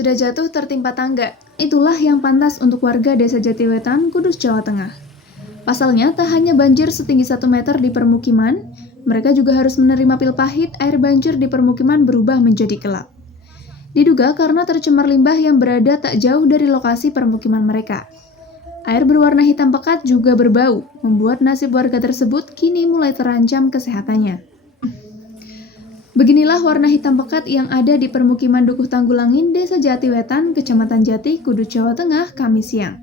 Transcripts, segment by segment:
sudah jatuh tertimpa tangga. Itulah yang pantas untuk warga Desa Jatiwetan, Kudus, Jawa Tengah. Pasalnya, tak hanya banjir setinggi 1 meter di permukiman, mereka juga harus menerima pil pahit air banjir di permukiman berubah menjadi gelap. Diduga karena tercemar limbah yang berada tak jauh dari lokasi permukiman mereka. Air berwarna hitam pekat juga berbau, membuat nasib warga tersebut kini mulai terancam kesehatannya. Beginilah warna hitam pekat yang ada di permukiman Dukuh Tanggulangin, Desa Jatiwetan, Kecamatan Jati, Kudus, Jawa Tengah, Kamis siang.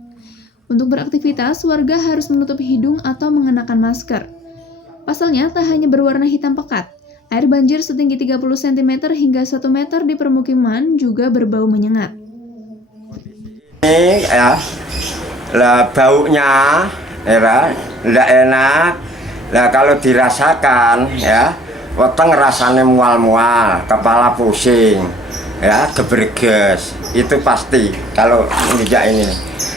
Untuk beraktivitas, warga harus menutup hidung atau mengenakan masker. Pasalnya, tak hanya berwarna hitam pekat, air banjir setinggi 30 cm hingga 1 meter di permukiman juga berbau menyengat. Ini ya, lah baunya, tidak enak. Lah kalau dirasakan, ya, weteng rasanya mual-mual, kepala pusing, ya, geberges, itu pasti kalau injak ini.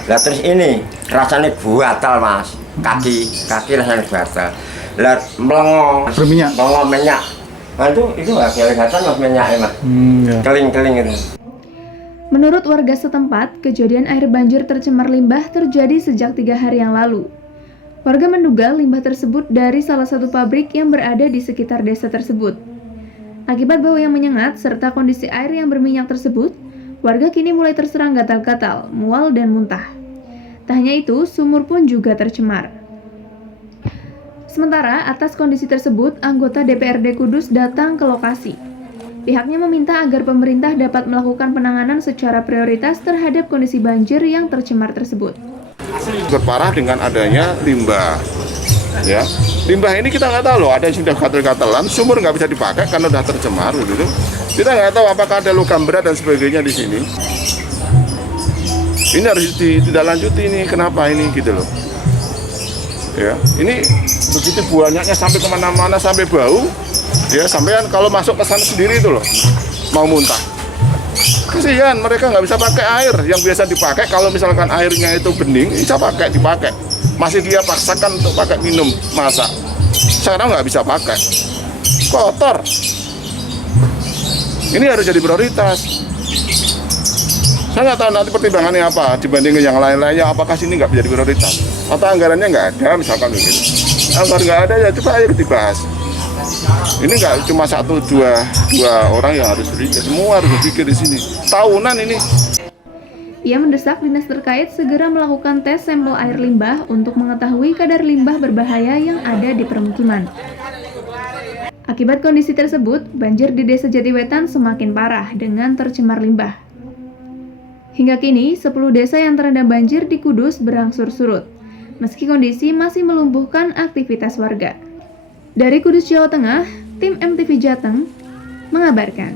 Lah terus ini rasanya buatal mas, kaki rasanya buatal. Lah melongo, berminyak, melongo minyak. Nah itu nggak kelihatan mas minyaknya mas, keling-keling itu. Menurut warga setempat, kejadian air banjir tercemar limbah terjadi sejak 3 hari yang lalu. Warga menduga limbah tersebut dari salah satu pabrik yang berada di sekitar desa tersebut. Akibat bau yang menyengat serta kondisi air yang berminyak tersebut, warga kini mulai terserang gatal-gatal, mual, dan muntah. Tak hanya itu, sumur pun juga tercemar. Sementara atas kondisi tersebut, anggota DPRD Kudus datang ke lokasi. Pihaknya meminta agar pemerintah dapat melakukan penanganan secara prioritas terhadap kondisi banjir yang tercemar tersebut. Berparah dengan adanya limbah, ya. Limbah ini kita nggak tahu loh, ada yang sudah gatal-gatalan, sumur nggak bisa dipakai karena sudah tercemar, gitu. Kita nggak tahu apakah ada logam berat dan sebagainya di sini. Ini harus ditindaklanjuti ini, kenapa ini, gitu loh. Ya, ini begitu banyaknya sampai kemana-mana sampai bau, ya sampean kalau masuk ke sana sendiri itu loh, mau muntah. Kasihan mereka nggak bisa pakai air yang biasa dipakai. Kalau misalkan airnya itu bening, bisa dipakai. Masih dia paksakan untuk pakai minum masak. Sekarang nggak bisa pakai, kotor. Ini harus jadi prioritas. Saya nggak tahu nanti pertimbangannya apa dibandingkan yang lain-lainnya. Apakah sini nggak menjadi prioritas? Atau anggarannya nggak ada, misalkan begitu. Anggaran nggak ada ya coba ayo dibahas. Ini nggak cuma dua orang yang harus berpikir, semua harus berpikir di sini. Tahunan ini. Ia mendesak dinas terkait segera melakukan tes sampel air limbah untuk mengetahui kadar limbah berbahaya yang ada di permukiman. Akibat kondisi tersebut, banjir di Desa Jatiwetan semakin parah dengan tercemar limbah. Hingga kini, 10 desa yang terendam banjir di Kudus berangsur surut, meski kondisi masih melumpuhkan aktivitas warga. Dari Kudus, Jawa Tengah, tim MTV Jateng mengabarkan.